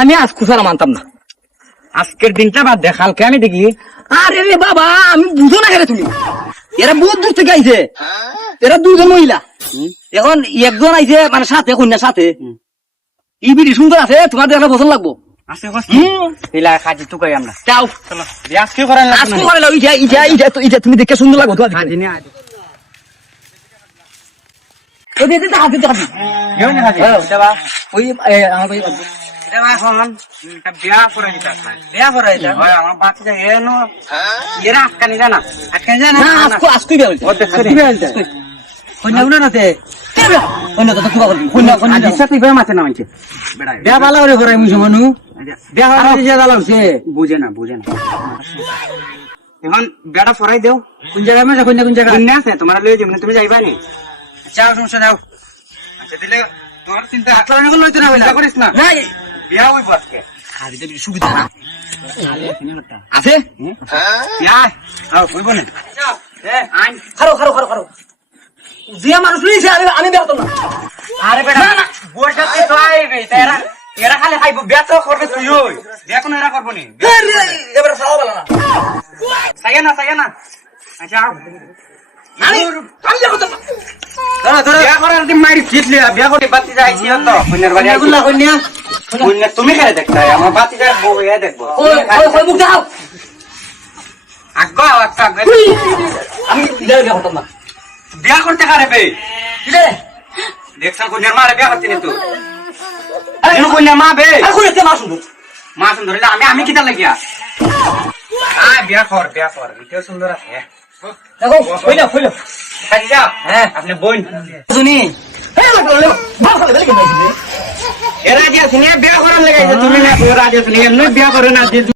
আমি আজ কুসারা মানতাম না, আজকের দিনটা বাদ দে, কালকে আমি দেখি। আরে রে বাবা, আমি বুঝো না, তুমি এরা বহুত দূর থেকে আইছে, এরা দুজন মহিলা, এখন একজন আইছে মানে সাথে কন্যা সাথে, ই বিড়ি সুন্দর আছে, তোমার দেখলে পছন্দ লাগবো। তুমি দেখে সুন্দর লাগবো তোমার। বুঝে না এখন বেড়া ফরাই দেও। কোন জায়গায় কোন জায়গায় আছে তোমার লয়ে যাবে না, তুমি যাইবা নি? যাও, সমস্যা যাও। আচ্ছা দিলে তোমার চিন্তা করিস না, বিয়া ওই পাশে সুবিধা আছে। যে মানুষ নিয়েছে আমি বেরোতো না। আরে বেটা বসে তো আইবে, এরা খালি খাইবো, বিয়া তো করবে তুই, বিয়া কোনো এরা করবো নি, এবারে খাওয়া বলা না, সাইয়া না। আচ্ছা আমি যাবো তো বিয়া করার দিন মারি জিতলি, বিয়া করে বাতি যাইছি তো কন্যার বাড়ি কন্যা তুমি খাই দেখতে, আমার বাতি যাই বউ দেখবো মুখ দেখাও। আগ্গো একটা আমি বিয়ে করতাম না। বিয়া করতে কারে বে দেখছ কন্যার মারে বিয়া করতে তো কন্যার মা বে মা সুন্দর আমি কিতা লাগিয়া বিয়া কর এটাও সুন্দর আছে। দেখো কইলো আপনি বোন শুনি এরা যে বিয়া করার লেগে তুমি না রাজি বিয়া করে না।